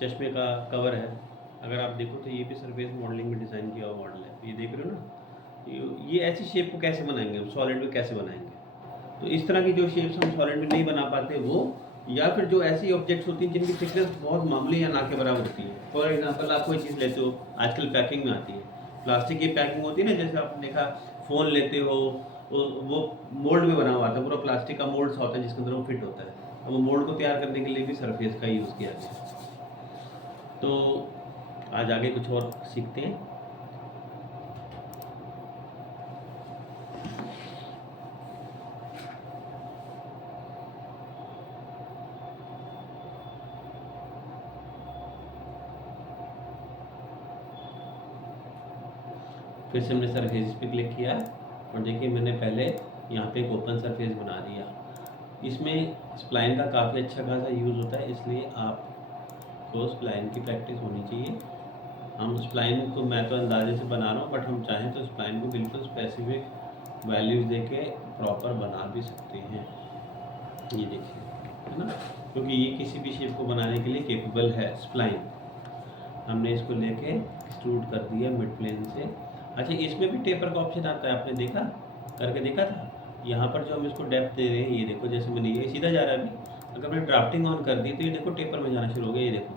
चश्मे का कवर है, अगर आप देखो तो ये भी सरफेस मॉडलिंग में डिज़ाइन किया हुआ मॉडल है। तो ये देख रहे हो ना, ये ऐसी शेप को कैसे बनाएंगे हम, सॉलिड में कैसे बनाएंगे। तो इस तरह की जो शेप्स हम सॉलिड में नहीं बना पाते वो, या फिर जो ऐसी ऑब्जेक्ट्स होती हैं जिनकी थिकनेस बहुत मामूली या ना के बराबर होती है। फॉर एग्जांपल आप कोई चीज़ लेते हो, आजकल पैकिंग में आती है प्लास्टिक की पैकिंग होती है ना, जैसे आपने देखा फ़ोन लेते हो, वो मोल्ड में बना हुआ आता है, पूरा प्लास्टिक का मोल्ड सा होता है जिसके अंदर वो फिट होता है। अब वो मोल्ड को तैयार करने के लिए भी सरफेस का यूज़ किया गया। तो आज आगे कुछ और सीखते हैं। फिर से हमने सरफेस पे क्लिक किया और देखिए मैंने पहले यहाँ पे एक ओपन सरफेस बना दिया। इसमें स्प्लाइन का काफ़ी अच्छा खासा यूज़ होता है, इसलिए आपको स्प्लाइन की प्रैक्टिस होनी चाहिए। हम स्प्लाइन को मैं तो अंदाजे से बना रहा हूँ, बट हम चाहें तो स्प्लाइन को बिल्कुल स्पेसिफिक वैल्यूज़ दे के प्रॉपर बना भी सकते हैं। ये देखिए, है ना, क्योंकि ये किसी भी शेप को बनाने के लिए केपेबल है स्प्लाइन। हमने इसको लेके एक्सट्रूड कर दिया मिड प्लेन से। अच्छा, इसमें भी टेपर का ऑप्शन आता है, आपने देखा, करके देखा था। यहाँ पर जो हम इसको डेप्थ दे रहे हैं, ये देखो, जैसे मैंने ये सीधा जा रहा है अभी, अगर मैंने ड्राफ्टिंग ऑन कर दी तो ये देखो टेपर में जाना शुरू हो गया। ये देखो,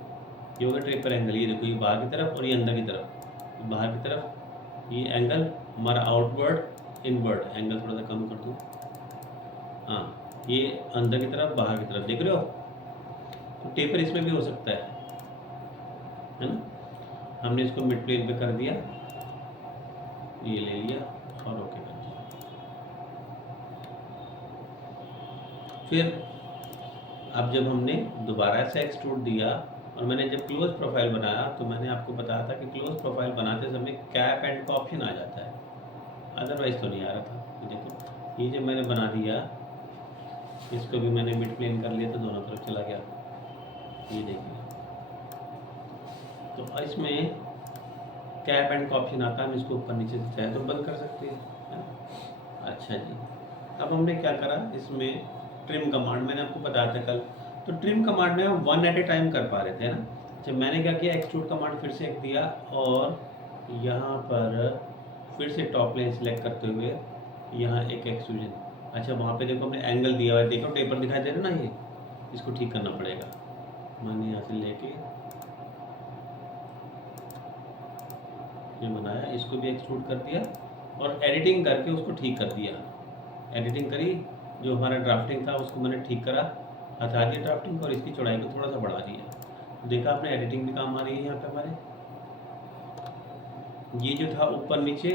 ये होगा टेपर एंगल। ये देखो, ये बाहर की तरफ और ये अंदर की तरफ। बाहर की तरफ ये एंगल हमारा आउटवर्ड इनवर्ड एंगल, थोड़ा सा कम कर दूँ। हाँ, ये अंदर की तरफ बाहर की तरफ, देख रहे हो। तो टेपर इसमें भी हो सकता है ना। हमने इसको मिड प्लेन पे कर दिया, ये ले लिया और ओके कर दिया। फिर अब जब हमने दोबारा से एक्सट्रूड दिया और मैंने जब क्लोज प्रोफाइल बनाया, तो मैंने आपको बताया था कि क्लोज प्रोफाइल बनाते समय कैप एंड का ऑप्शन आ जाता है, अदरवाइज तो नहीं आ रहा था। ये देखो, ये जब मैंने बना दिया, इसको भी मैंने मिड प्लेन कर लिया तो दोनों तरफ चला गया। ये देखिए, तो इसमें कैप एंड का ऑप्शन आता है, हम इसको ऊपर नीचे से चाहे तो बंद कर सकते हैं, है ना। अच्छा जी, अब हमने क्या करा, इसमें ट्रिम कमांड मैंने आपको बताया था कल। तो ट्रिम कमांड में हम वन एट ए टाइम कर पा रहे थे ना। अच्छा, मैंने क्या किया, एक्सट्रूड कमांड फिर से एक दिया और यहाँ पर फिर से टॉप प्लेन सेलेक्ट करते हुए यहाँ एक एक्सट्रूजन। अच्छा, वहाँ पे देखो हमने एंगल दिया हुआ है, देखो टेपर दिखाई दे रहा है ना, ये इसको ठीक करना पड़ेगा। मैंने यहाँ से लेके ये बनाया, इसको भी एक्सट्रूड कर दिया और एडिटिंग करके उसको ठीक कर दिया। एडिटिंग करी, जो हमारा ड्राफ्टिंग था उसको मैंने ठीक करा, हटा दिया ड्राफ्टिंग और इसकी चौड़ाई को थोड़ा सा बढ़ा दिया। देखा आपने, एडिटिंग भी काम आ रही है यहाँ पे हमारे। ये जो था ऊपर नीचे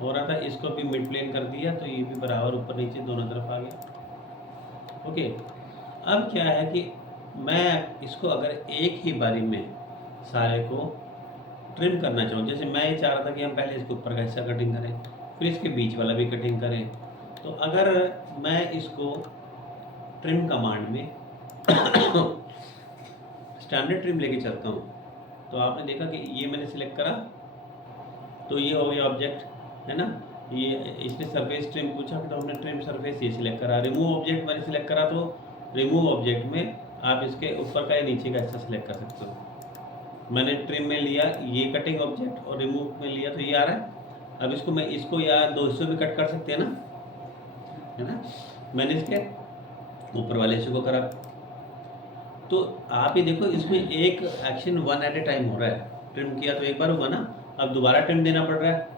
हो रहा था, इसको भी मिड प्लेन कर दिया तो ये भी बराबर ऊपर नीचे दोनों तरफ आ गया। ओके, अब क्या है कि मैं इसको अगर एक ही बारी में सारे को ट्रिम करना चाहूँ, जैसे मैं ये चाह रहा था कि हम पहले इसके ऊपर का हिस्सा कटिंग करें, फिर इसके बीच वाला भी कटिंग करें, तो अगर मैं इसको ट्रिम कमांड में स्टैंडर्ड ट्रिम लेके चलता हूँ, तो आपने देखा कि ये मैंने सिलेक्ट करा तो ये हो गया ऑब्जेक्ट, है ना। ये इसने सरफेस ट्रिम पूछा तो हमने ट्रिम सरफेस ये सिलेक्ट करा। रिमूव ऑब्जेक्ट मैंने सिलेक्ट करा तो रिमूव ऑब्जेक्ट में आप इसके ऊपर का या नीचे का हिस्सा सिलेक्ट कर सकते हो। मैंने ट्रिम में लिया ये कटिंग ऑब्जेक्ट और रिमूव में लिया तो ये आ रहा है। अब इसको मैं इसको या दो हिस्सों में कट कर सकते हैं ना, है ना। मैंने इसके ऊपर वाले हिस्से को करा, तो आप ये देखो इसमें एक action one at a time हो रहा है। ट्रिम किया तो एक बार हुआ ना, अब दोबारा ट्रिम देना पड़ रहा है,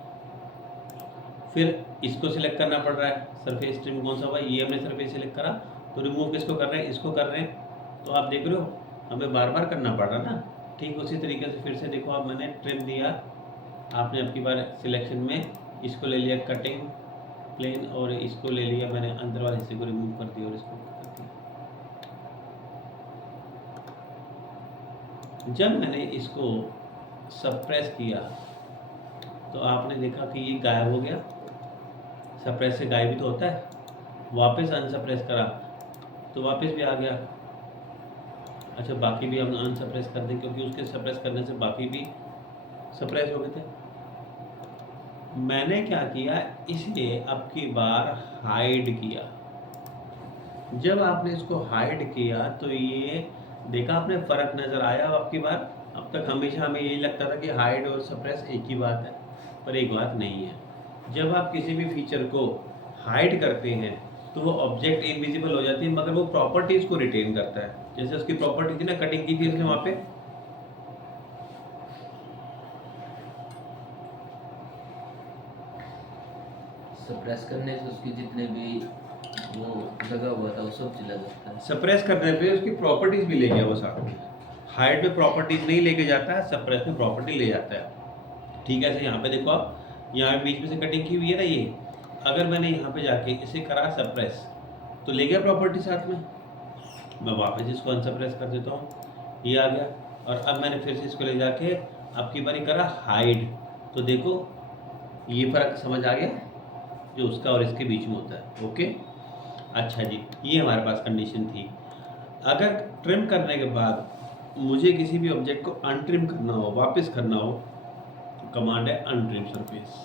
फिर इसको सिलेक्ट करना पड़ रहा है। सरफेस ट्रिम कौन सा हुआ, ये हमने सरफेस सिलेक्ट करा, तो रिमूव किसको कर रहे हैं, इसको कर रहे हैं। तो आप देख रहे हो हमें बार बार करना पड़ रहा ना। ठीक उसी तरीके से फिर से देखो, अब मैंने ट्रिम दिया, आपने अब की बार सिलेक्शन में इसको ले लिया कटिंग प्लेन और इसको ले लिया मैंने अंदर वाले हिस्से को रिमूव कर दिया और इसको कर दिया। जब मैंने इसको सप्रेस किया तो आपने देखा कि ये गायब हो गया। सप्रेस से गायब भी तो होता है। वापस अनसप्रेस करा तो वापस भी आ गया। अच्छा, बाकी भी हम अनसप्रेस कर दें क्योंकि उसके सप्रेस करने से बाकी भी सप्रेस हो गए थे। मैंने क्या किया, इसलिए अब की बार हाइड किया। जब आपने इसको हाइड किया तो ये देखा आपने, फ़र्क नज़र आया अब आपकी बार? अब तक हमेशा हमें यही लगता था कि हाइड और सप्रेस एक ही बात है, पर एक बात नहीं है। जब आप किसी भी फीचर को हाइड करते हैं तो वो ऑब्जेक्ट इनविजिबल हो जाती है, मगर वो प्रॉपर्टीज़ को रिटेन करता है। जैसे उसकी प्रॉपर्टी थी ना, कटिंग की थी उसने वहाँ पे, सप्रेस करने से उसकी जितने भी वो लगा हुआ था वो सब चला जाता है। सप्रेस करने पे उसकी प्रॉपर्टीज़ भी ले गया वो साथ में। हाइड में प्रॉपर्टीज़ नहीं लेके जाता है, सप्रेस में प्रॉपर्टी ले जाता है। ठीक है, ऐसे यहाँ पे देखो आप, यहाँ बीच में से कटिंग की हुई है ना ये, अगर मैंने यहाँ पे जाके इसे करा सप्रेस तो ले गया प्रॉपर्टी साथ में। मैं वापस इसको अनसप्रेस कर देता हूँ, ये आ गया। और अब मैंने फिर से इसको ले जाके अब की बारी करा हाइड, तो देखो ये फ़र्क समझ आ गया जो उसका और इसके बीच में होता है। ओके, अच्छा जी, ये हमारे पास कंडीशन थी। अगर ट्रिम करने के बाद मुझे किसी भी ऑब्जेक्ट को अनट्रिम करना हो, वापस करना हो, तो कमांड है अनट्रिम सरफेस।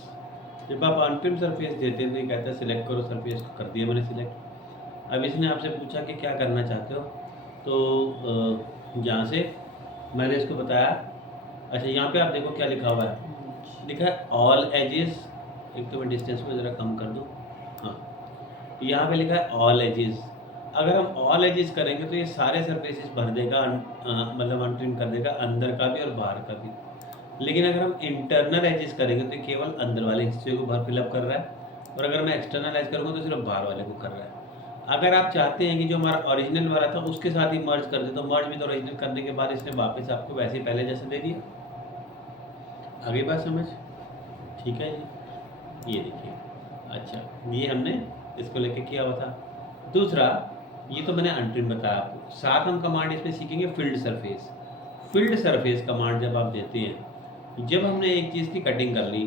जब आप अनट्रिम सरफेस देते हैं तो ये कहता है सिलेक्ट करो सरफेस को, कर दिया मैंने सिलेक्ट। अब इसने आपसे पूछा कि क्या करना चाहते हो, तो यहाँ से मैंने इसको बताया। अच्छा, यहाँ पे आप देखो क्या लिखा हुआ है, लिखा है ऑल एजेस। एक तो मैं डिस्टेंस को ज़रा कम कर दूँ, हाँ, यहाँ पे लिखा है ऑल एजेस। अगर हम ऑल एजेस करेंगे तो ये सारे सरफेसेस भर देगा, मतलब अनट्रिम कर देगा, अंदर का भी और बाहर का भी। लेकिन अगर हम इंटरनल एजेस करेंगे तो ये केवल अंदर वाले हिस्से को भर फिलअप कर रहा है, और अगर मैं एक्सटर्नल एज करूँगा तो सिर्फ बाहर वाले को कर रहा है। अगर आप चाहते हैं कि जो हमारा ओरिजिनल वाला था उसके साथ ही मर्ज कर दे, तो मर्ज विद ओरिजिनल करने के बाद इसने वापस आपको वैसे ही पहले जैसे दे दिया। आगे बात समझ? ठीक है जी, ये देखिए। अच्छा, ये हमने इसको लेके किया हुआ था। दूसरा, ये तो मैंने अनट्रिम बताया आपको। साथ हम कमांड इसमें सीखेंगे field surface. Field surface command जब आप देते हैं, जब हमने एक चीज़ की कटिंग कर ली,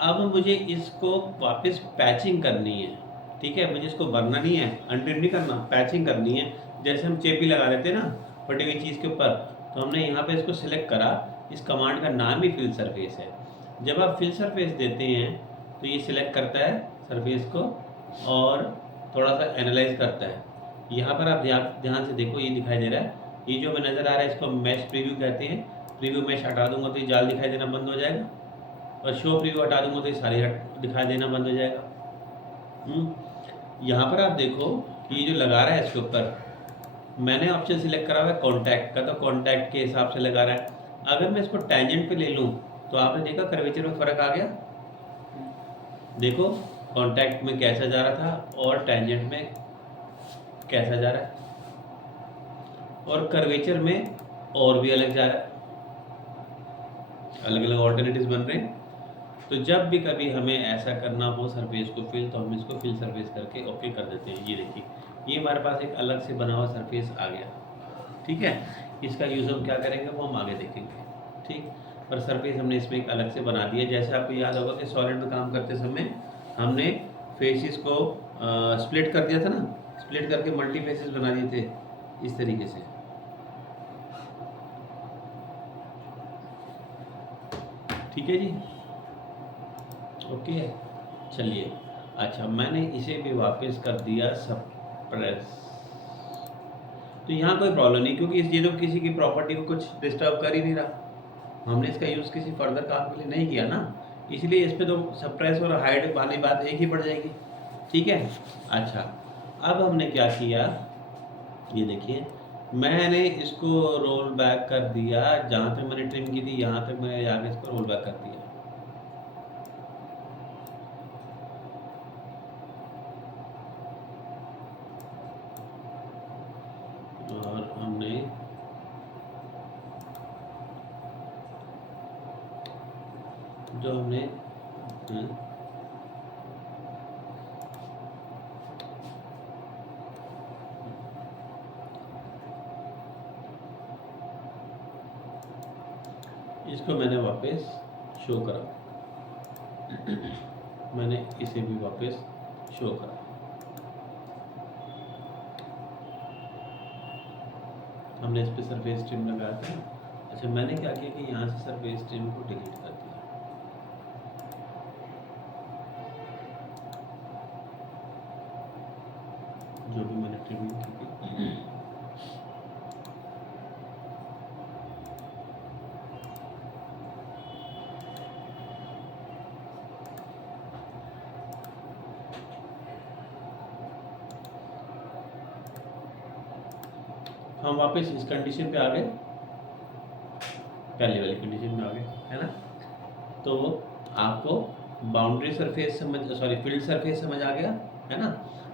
अब मुझे इसको वापस पैचिंग करनी है। ठीक है, मुझे इसको भरना नहीं है, अनट्रिम नहीं करना, पैचिंग करनी है। जैसे हम चेपी लगा देते हैं ना फटी हुई चीज़ के ऊपर, तो हमने यहाँ पे इसको सिलेक्ट करा। इस कमांड का नाम ही फील्ड सरफेस है। जब आप फील्ड सरफेस देते हैं तो ये सिलेक्ट करता है सरफेस को और थोड़ा सा एनालाइज करता है। यहाँ पर आप ध्यान से देखो, ये दिखाई दे रहा है, ये जो हमें नज़र आ रहा है इसको मैश प्रीव्यू कहते हैं। प्रीव्यू मैश हटा दूंगा तो ये जाल दिखाई देना बंद हो जाएगा, और शो प्रीव्यू हटा दूंगा तो ये सारे दिखाई देना बंद हो जाएगा। यहाँ पर आप देखो कि ये जो लगा रहा है इसके ऊपर, मैंने ऑप्शन सिलेक्ट करा हुआ है कॉन्टैक्ट का, तो कॉन्टैक्ट के हिसाब से लगा रहा है। अगर मैं इसको टेंजेंट पे ले लूँ तो आपने देखा कर्वेचर में फ़र्क आ गया। देखो कॉन्टैक्ट में कैसा जा रहा था और टेंजेंट में कैसा जा रहा है, और कर्वेचर में और भी अलग जा रहा है, अलग अलग ऑल्टरनेटिव्स बन रहे हैं। तो जब भी कभी हमें ऐसा करना हो सरफेस को फिल, तो हम इसको फिल सरफेस करके ओके कर देते हैं। ये देखिए, ये हमारे पास एक अलग से बना हुआ सरफेस आ गया। ठीक है, इसका यूज़ हम क्या करेंगे वो हम आगे देखेंगे। ठीक, पर सरफेस हमने इसमें एक अलग से बना दिया। जैसे आपको याद होगा कि सॉलिड में काम करते समय हमने फेसेस को स्प्लिट कर दिया था ना, स्प्लिट करके मल्टी फेसेस बना दिए थे इस तरीके से। ठीक है जी, ओके, चलिए। अच्छा, मैंने इसे भी वापस कर दिया सप्रेस, तो यहाँ कोई प्रॉब्लम नहीं, क्योंकि ये तो किसी की प्रॉपर्टी को कुछ डिस्टर्ब कर ही नहीं रहा। हमने इसका यूज़ किसी फर्दर काम के लिए नहीं किया ना, इसलिए इस पर तो सप्रेस और हाइड वाली बात एक ही पड़ जाएगी। ठीक है, अच्छा, अब हमने क्या किया, ये देखिए, मैंने इसको रोल बैक कर दिया। जहाँ तक मैंने ट्रिम की थी यहाँ तक मैंने आगे इसको रोल बैक कर दिया। और हमने जो हमने इसको मैंने वापस शो करा, मैंने इसे भी वापस शो करा। हमने इस पे सरफेस ट्रिम लगाया था। अच्छा, मैंने क्या किया कि यहाँ से सरफेस ट्रिम को डिलीट कर दिया। जो भी मैंने ट्रिमिंग की थी, हम वापस इस कंडीशन पे आ गए, पहले वाली कंडीशन में आ गए, है ना। तो आपको बाउंड्री सरफेस फील्ड सरफेस समझ आ गया, है ना,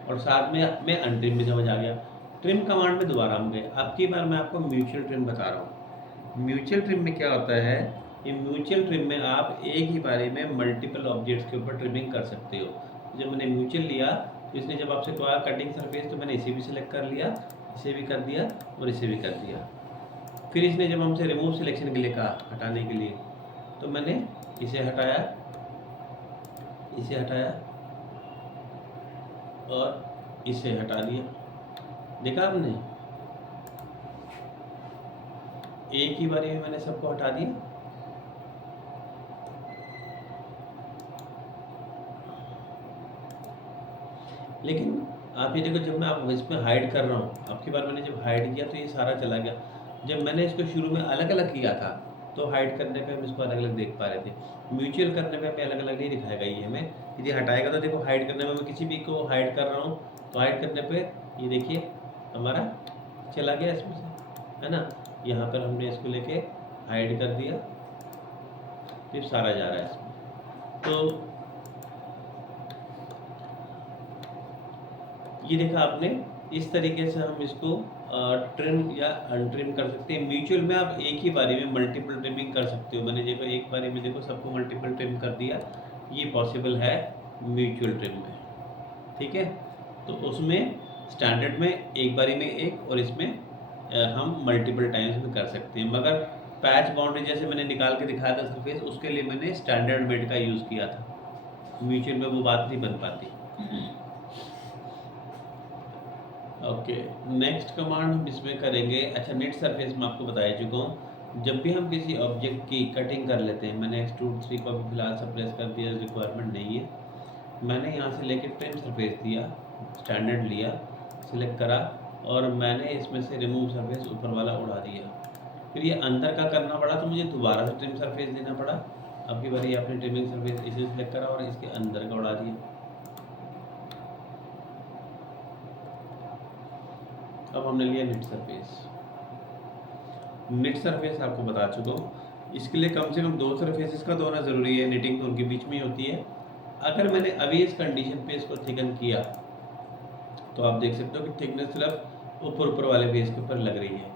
और साथ में अनट्रिम भी समझ आ गया। ट्रिम कमांड में दोबारा हम गए। अब की बार मैं आपको म्यूचुअल ट्रिम बता रहा हूँ। म्यूचुअल ट्रिम में क्या होता है कि म्यूचुअल ट्रिम में आप एक ही बारे में मल्टीपल ऑब्जेक्ट्स के ऊपर ट्रिमिंग कर सकते हो। जब मैंने म्यूचुअल लिया तो इसने जब आपसे कहा कटिंग सरफेस, तो मैंने इसे भी सिलेक्ट कर लिया, इसे भी कर दिया और इसे भी कर दिया। फिर इसने जब हमसे रिमूव सिलेक्शन के लिए कहा, हटाने के लिए, तो मैंने इसे हटाया, इसे हटाया और इसे हटा दिया। देखा आपने, एक ही बारी में मैंने सबको हटा दिया। लेकिन आप ये देखो, जब मैं आप इसमें हाइड कर रहा हूँ, आपकी बार मैंने जब हाइड किया तो ये सारा चला गया। जब मैंने इसको शुरू में अलग अलग किया था तो हाइड करने पे हम इसको अलग अलग देख पा रहे थे। म्यूचुअल करने पे हमें अलग अलग नहीं दिखाएगा ये हमें। यदि हटाएगा तो देखो, हाइड करने में मैं किसी भी को हाइड कर रहा हूँ तो हाइड करने पे ये देखिए हमारा चला गया इसमें से, है ना। यहाँ पर हमने इसको लेके हाइड कर दिया, फिर सारा जा रहा है इसमें। तो ये देखा आपने, इस तरीके से हम इसको ट्रिम या अनट्रिम कर सकते हैं। म्यूचुअल में आप एक ही बारी में मल्टीपल ट्रिमिंग कर सकते हो। मैंने देखो एक बारी में देखो सबको मल्टीपल ट्रिम कर दिया, ये पॉसिबल है म्यूचुअल ट्रिम में, ठीक है। तो उसमें स्टैंडर्ड में एक बारी में एक, और इसमें हम मल्टीपल टाइम्स में कर सकते हैं। मगर पैच बाउंड्री जैसे मैंने निकाल के दिखाया था सरफेस, उसके लिए मैंने स्टैंडर्ड मेड का यूज़ किया था। म्यूचुअल में वो बात नहीं बन पाती। ओके, नेक्स्ट कमांड हम इसमें करेंगे। अच्छा, नेट सरफेस में आपको बता चुका हूँ, जब भी हम किसी ऑब्जेक्ट की कटिंग कर लेते हैं, मैंने एक्सट्रूड 3 को अभी फिलहाल सप्रेस कर दिया, रिक्वायरमेंट नहीं है। मैंने यहाँ से लेके ट्रिम सरफेस दिया, स्टैंडर्ड लिया, सिलेक्ट करा, और मैंने इसमें से रिमूव सरफेस ऊपर वाला उड़ा दिया। फिर ये अंदर का करना पड़ा तो मुझे दोबारा से ट्रिम सरफेस देना पड़ा। अब की बारी आपने ट्रिमिंग सरफेस इसे सिलेक्ट करा और इसके अंदर का उड़ा दिया। अब हमने लिया नेट सरफेस। नेट सरफेस आपको बता चुका हूँ, इसके लिए कम से कम 2 सरफेसेस का तो होना ज़रूरी है। निटिंग तो उनके बीच में ही होती है। अगर मैंने अभी इस कंडीशन पे इसको थिकन किया तो आप देख सकते हो कि थिकनेस सिर्फ ऊपर वाले फेस के ऊपर लग रही है,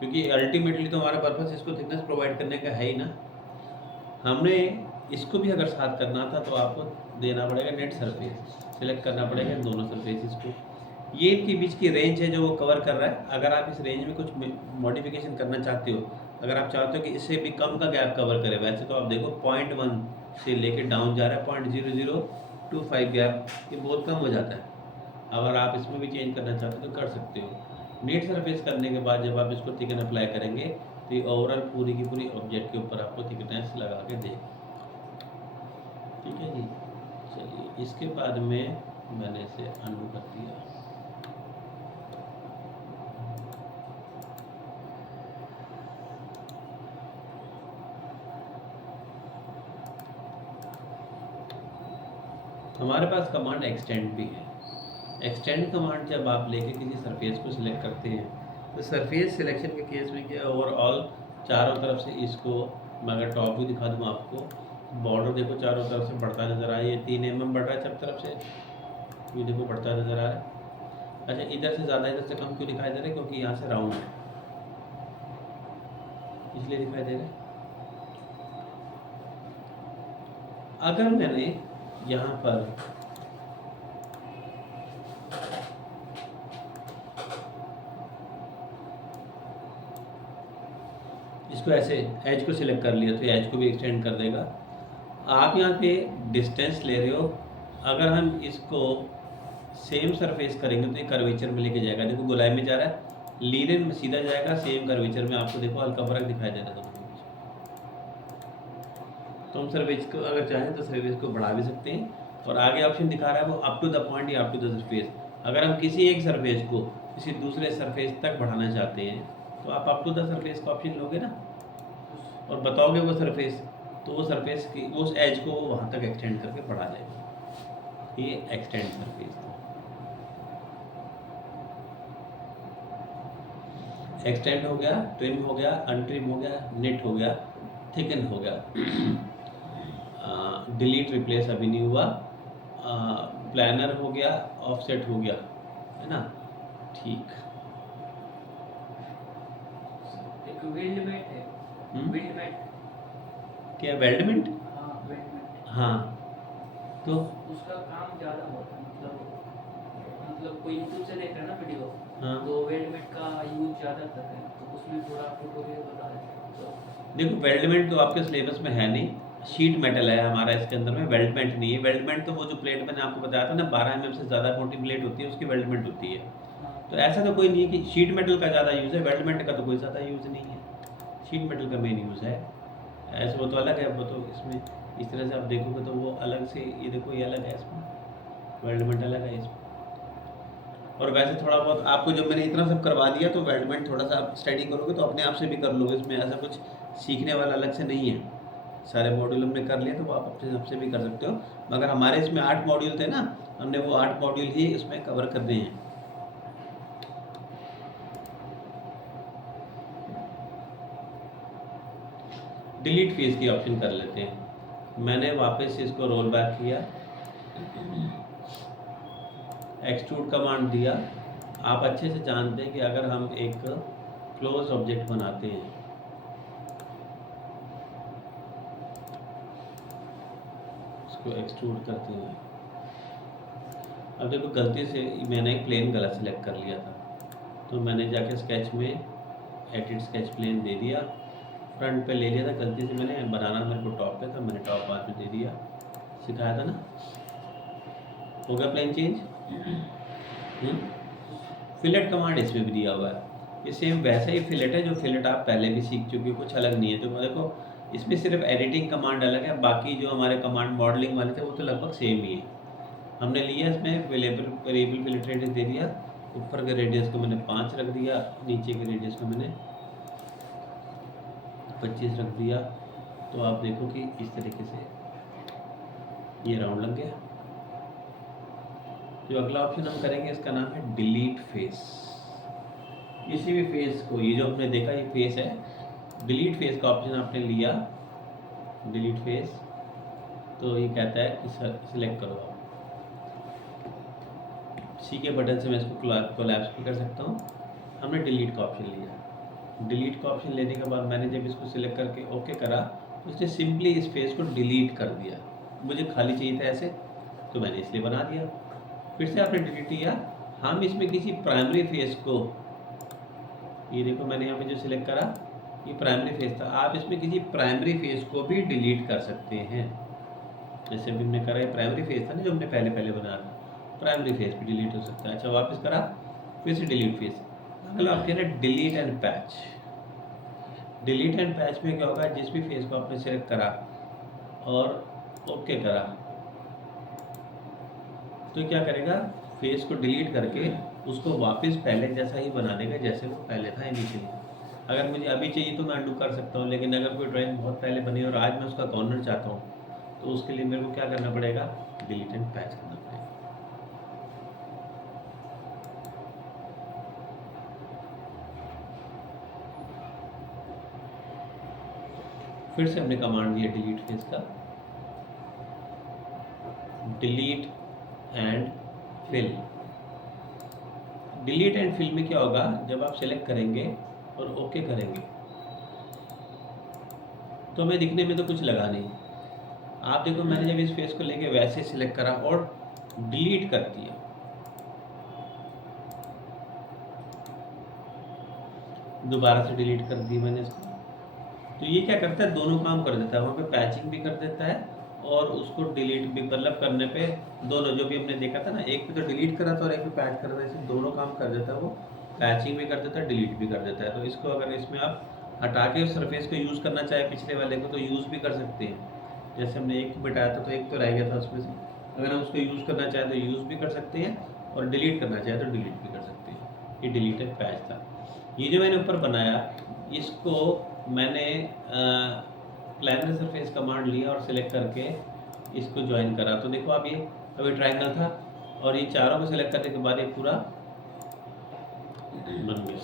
क्योंकि अल्टीमेटली तो हमारा पर्पस इसको थिकनेस प्रोवाइड करने का है ही ना। हमने इसको भी अगर साथ करना था तो आपको देना पड़ेगा नेट सरफेस, सिलेक्ट करना पड़ेगा इन दोनों सरफेसेस को। ये इनके बीच की रेंज है जो वो कवर कर रहा है। अगर आप इस रेंज में कुछ मॉडिफिकेशन करना चाहते हो, अगर आप चाहते हो कि इससे भी कम का गैप कवर करे, वैसे तो आप देखो 0.1 से लेके डाउन जा रहा है 0.0025 गैप, ये बहुत कम हो जाता है। अगर आप इसमें भी चेंज करना चाहते हो तो कर सकते हो। नेट सरफेस करने के बाद जब आप इसको थिकन अप्लाई करेंगे तो ये ओवरऑल पूरी की पूरी ऑब्जेक्ट के ऊपर आपको थिकनेस लगा के दे, ठीक है जी। चलिए, इसके बाद में मैंने इसे अनडू कर दिया। हमारे पास कमांड एक्सटेंड भी है। एक्सटेंड कमांड जब आप लेके किसी सरफेस को सिलेक्ट करते हैं तो सरफेस सिलेक्शन के केस में क्या, ओवरऑल चारों तरफ से इसको, मैं अगर टॉप व्यू दिखा दूँ आपको, बॉर्डर देखो चारों तरफ से बढ़ता नज़र आया, ये 3 mm बढ़ रहा है सब तरफ से, ये देखो बढ़ता नज़र आ रहा है। अच्छा, इधर से ज़्यादा इधर से कम क्यों दिखाई दे रहा है? क्योंकि यहाँ से राउंड है इसलिए दिखाई दे रहा है। अगर मैंने यहाँ पर इसको ऐसे एज को सिलेक्ट कर लिया तो एज को भी एक्सटेंड कर देगा। आप यहाँ पे डिस्टेंस ले रहे हो, अगर हम इसको सेम सरफेस करेंगे तो ये कर्वेचर में लेके जाएगा। देखो गोलाई में जा रहा है, लीनियर में सीधा जाएगा, सेम कर्वेचर में आपको देखो हल्का फर्क दिखाई दे रहा है दोनों के बीच। तो हम सरफेस को अगर चाहें तो सरफेस को बढ़ा भी सकते हैं, और आगे ऑप्शन दिखा रहा है वो अप टू द पॉइंट या अप टू द सरफेस। अगर हम किसी एक सरफेस को किसी दूसरे सरफेस तक बढ़ाना चाहते हैं तो आप अप टू द सरफेस का ऑप्शन लोगे ना, और बताओगे वो सरफेस, तो वो सरफेस की उस एज को वहाँ तक एक्सटेंड करके बढ़ा देगा। ये एक्सटेंड सरफेस था। एक्सटेंड हो गया, ट्रिम हो गया, अनट्रिम हो गया, निट हो गया, थिकन हो गया, डिलीट रिप्लेस अभी नहीं हुआ, प्लानर हो गया, ऑफसेट हो गया, है ना। ठीक। एक वेल्ड मेट है, हम्म? Weldment. क्या वेल्डमेंट? हाँ वेल्ड मेट। हाँ, तो उसका काम ज़्यादा होता है, मतलब कोई यूट्यूब से देख रहे हैं ना वीडियो, हाँ तो वेल्ड मेट का यूज ज़्यादा कर रहे हैं, तो उसमें थोड़ा ट्यूटोरियल बता रहे हैं। तो देखो, वेल्डमेंट तो आपके सिलेबस में है नहीं, शीट मेटल है हमारा इसके अंदर में, वेल्डमेंट नहीं है। वेल्डमेंट तो वो जो प्लेट मैंने आपको बताया था ना, 12 mm से ज़्यादा मोटी प्लेट होती है, उसकी वेल्डमेंट होती है। हाँ, तो ऐसा तो कोई नहीं है कि शीट मेटल का ज़्यादा यूज़ है, वेल्डमेंट का तो कोई ज़्यादा यूज़ नहीं है। शीट मेटल का मेन यूज़ है। ऐसे वो तो अलग है, वो तो इसमें इस तरह से आप देखोगे तो वो अलग से, ये देखो ये अलग है, इसमें वेल्डमेंट अलग है इसमें। और वैसे थोड़ा बहुत आपको जब मैंने इतना सब करवा दिया तो वेल्डमेंट थोड़ा सा आप स्टडी करोगे तो अपने आप से भी कर लोगे, इसमें ऐसा कुछ सीखने वाला अलग से नहीं है। सारे मॉड्यूल हमने कर लिए तो वो आप अपने हिसाब से भी कर सकते हो, मगर हमारे इसमें 8 मॉड्यूल थे ना, हमने वो 8 मॉड्यूल ही इसमें कवर करने हैं। डिलीट फेस की ऑप्शन कर लेते हैं। मैंने वापस से इसको रोल बैक किया, एक्सट्रूड कमांड दिया। आप अच्छे से जानते हैं कि अगर हम एक क्लोज ऑब्जेक्ट बनाते हैं, इसको एक्सट्रूड करते हैं। अब देखो, गलती से मैंने एक प्लेन गलत सेलेक्ट कर लिया था, तो मैंने जाके स्केच में एडिट स्केच प्लेन दे दिया, फ्रंट पे ले लिया था, गलती से मैंने बनाना मेरे को टॉप पे था, मैंने टॉप बाद में दे दिया, सिखाया था ना। हो गया प्लेन चेंज। फिलेट कमांड इसमें भी दिया हुआ है, ये सेम वैसा ही फिलेट है जो फिलेट आप पहले भी सीख चुके हो, कुछ अलग नहीं है। तो देखो, इसमें सिर्फ एडिटिंग कमांड अलग है, बाकी जो हमारे कमांड मॉडलिंग वाले थे वो तो लगभग सेम ही है। हमने लिया इसमें वेरिएबल फिलेट रेडियस दे दिया, ऊपर के रेडियस को मैंने 5 रख दिया, नीचे के रेडियस को मैंने 25 रख दिया। तो आप देखो कि इस तरीके से ये राउंड लग गया। जो अगला ऑप्शन हम करेंगे इसका नाम है डिलीट फेस। किसी भी फेस को, ये जो आपने देखा ये फेस है, डिलीट फेस का ऑप्शन आपने लिया, डिलीट फेस, तो ये कहता है कि सिलेक्ट करो आप। सी के बटन से मैं इसको कोलैप्स भी कर सकता हूँ। हमने डिलीट का ऑप्शन लिया, डिलीट का ऑप्शन लेने के बाद मैंने जब इसको सिलेक्ट करके ओके करा तो उसने सिंपली इस फेस को डिलीट कर दिया। मुझे खाली चाहिए था ऐसे, तो मैंने इसलिए बना दिया। फिर से आपने डिलीट किया, हम इसमें किसी प्राइमरी फेस को, ये देखो मैंने यहाँ पे जो सिलेक्ट करा ये प्राइमरी फेस था, आप इसमें किसी प्राइमरी फेस को भी डिलीट कर सकते हैं। जैसे भी हमने करा, ये प्राइमरी फेस था ना जो हमने पहले बनाया था, प्राइमरी फेस भी डिलीट हो सकता है। अच्छा, वापस करा, फिर से डिलीट फेस। अगला ऑप्शन है delete and patch. Delete and patch में क्या होगा, जिस भी फेस को आपने सेलेक्ट करा और ओके करा तो क्या करेगा, फेस को डिलीट करके उसको वापस पहले जैसा ही बना देगा जैसे वो पहले था इनिशियली। अगर मुझे अभी चाहिए तो मैं अनडू कर सकता हूँ, लेकिन अगर कोई ड्राइंग बहुत पहले बनी और आज मैं उसका कॉर्नर चाहता हूँ तो उसके लिए मेरे को क्या करना पड़ेगा, डिलीट एंड पैच करना पड़ेगा। फिर से हमने कमांड दिया डिलीट फेस का, delete and fill. Delete and fill में क्या होगा, जब आप सेलेक्ट करेंगे और ओके करेंगे तो हमें दिखने में तो कुछ लगा नहीं। आप देखो, मैंने जब इस फेस को लेके वैसे सिलेक्ट करा और डिलीट कर दिया, दोबारा से डिलीट कर दी मैंने इसको, तो ये क्या करता है, दोनों काम कर देता है। वहाँ पे पैचिंग भी कर देता है और उसको डिलीट भी, मतलब करने पे दोनों, जो भी हमने देखा था ना, एक पे तो डिलीट करा था और एक पे पैच करा था, इसे दोनों काम कर देता है। वो पैचिंग भी कर देता है, डिलीट भी कर देता है। तो इसको अगर इसमें आप हटा के उस सरफेस को यूज़ करना चाहे पिछले वाले को तो यूज़ भी कर सकते हैं। जैसे हमने एक को बिठाया था तो एक तो रह गया था उसमें से, अगर हम उसको यूज़ करना चाहें तो यूज़ भी कर सकते हैं और डिलीट करना चाहें तो डिलीट भी कर सकते हैं। ये डिलीट एंड पैच था। ये जो मैंने ऊपर बनाया, इसको मैंने प्लानर सरफेस कमांड लिया और सिलेक्ट करके इसको ज्वाइन करा। तो देखो आप, ये अभी ट्रायंगल था और ये चारों को सिलेक्ट करने के बाद ये पूरा बन गया।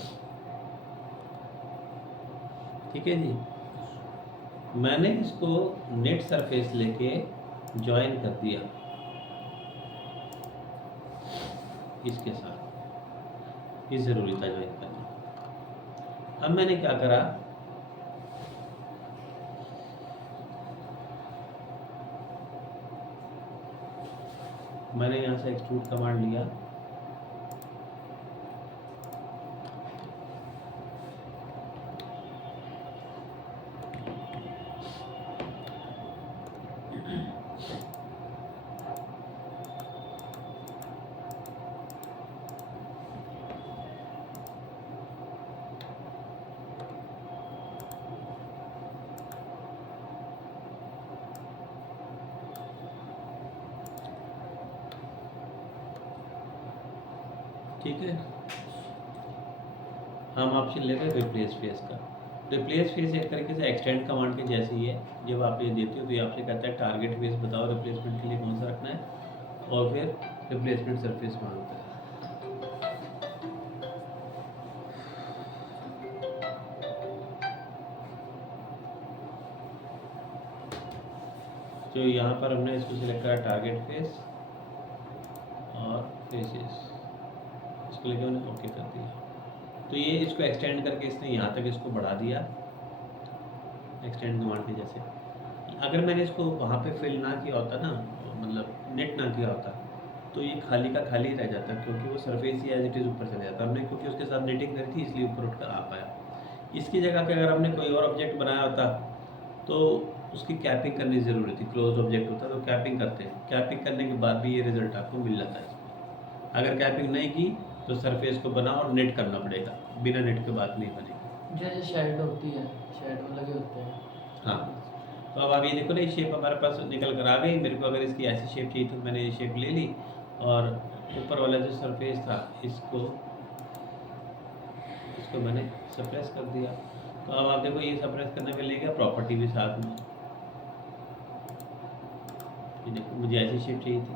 ठीक है जी। मैंने इसको नेट सरफेस लेके ज्वाइन कर दिया इसके साथ, ये ज़रूरी था ज्वाइन करना। अब मैंने क्या करा, मैंने यहाँ से एक्सट्रूड कमांड लिया, ठीक है। हम ऑप्शन लेते हैं रिप्लेस फेस का। रिप्लेस फेस एक तरीके से एक्सटेंड कमांड के जैसी है। जब आप ये देते हो तो ये आपसे कहता है टारगेट फेस बताओ रिप्लेसमेंट के लिए कौन सा रखना है, और फिर रिप्लेसमेंट सरफेस मांगता है। तो यहाँ पर हमने इसको सिलेक्ट करा टारगेट फेस और फेसेस, इसको लेकर हमने ओके कर दिया। तो ये इसको एक्सटेंड करके इसने यहाँ तक इसको बढ़ा दिया एक्सटेंड कमांड के जैसे। अगर मैंने इसको वहाँ पे फिल ना किया होता ना, मतलब नेट ना किया होता, तो ये खाली का खाली रह जाता, क्योंकि वो सरफेस ही एज इट इज़ ऊपर चले जाता। हमने क्योंकि उसके साथ नेटिंग करी थी इसलिए ऊपर उठकर आ पाया। इसकी जगह पे अगर हमने कोई और ऑब्जेक्ट बनाया होता तो उसकी कैपिंग करनी ज़रूरी थी। क्लोज ऑब्जेक्ट होता तो कैपिंग करते हैं, कैपिंग करने के बाद भी ये रिजल्ट आपको मिल जाता है इसमें। अगर कैपिंग नहीं की तो सरफेस को बना और नेट करना पड़ेगा, बिना नेट के बात नहीं बनेगी। जैसे शेड होती है, शेड में लगे होते हैं। हाँ, तो अब आप ये देखो ना, ये शेप हमारे पास निकल कर आ गई। मेरे को अगर इसकी ऐसी शेप चाहिए तो मैंने ये शेप ले ली, और ऊपर वाला जो सरफेस था इसको मैंने सप्रेस कर दिया। तो अब आप देखो ये सप्रेस करने में ले गया, प्रॉपर्टी भी साथ में। ये देखो मुझे ऐसी शेप चाहिए थी।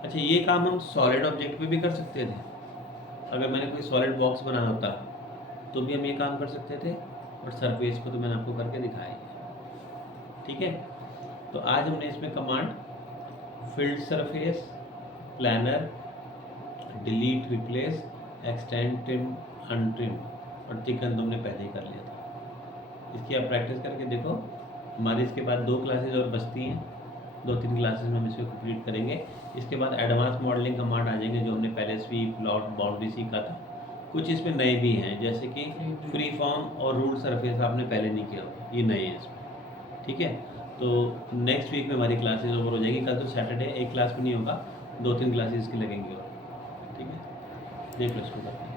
अच्छा, ये काम हम सॉलिड ऑब्जेक्ट पे भी कर सकते थे। अगर मैंने कोई सॉलिड बॉक्स बनाया होता तो भी हम ये काम कर सकते थे, और सरफेस को तो मैंने आपको करके दिखाया है। ठीक है, तो आज हमने इसमें command filled surface, planar, delete, replace, extend, trim, untrim और चिकन तो हमने पहले ही कर लिया था। इसकी आप प्रैक्टिस करके देखो। हमारी इसके बाद 2 क्लासेज और बचती हैं, 2-3 क्लासेस में हम इसको कंप्लीट करेंगे। इसके बाद एडवांस मॉडलिंग कमांड आ जाएंगे, जो हमने पहले स्वीप, प्लॉट, बाउंड्री सीखा था। कुछ इसमें नए भी हैं, जैसे कि फ्री फॉर्म और रूल सरफेस आपने पहले नहीं किया होगा, ये नए हैं इसमें। ठीक है, तो नेक्स्ट वीक में हमारी क्लासेज ओवर हो जाएगी। कल तो सैटरडे, एक क्लास भी नहीं होगा, 2-3 क्लासेस की लगेंगी और। ठीक है, देख लो इसको।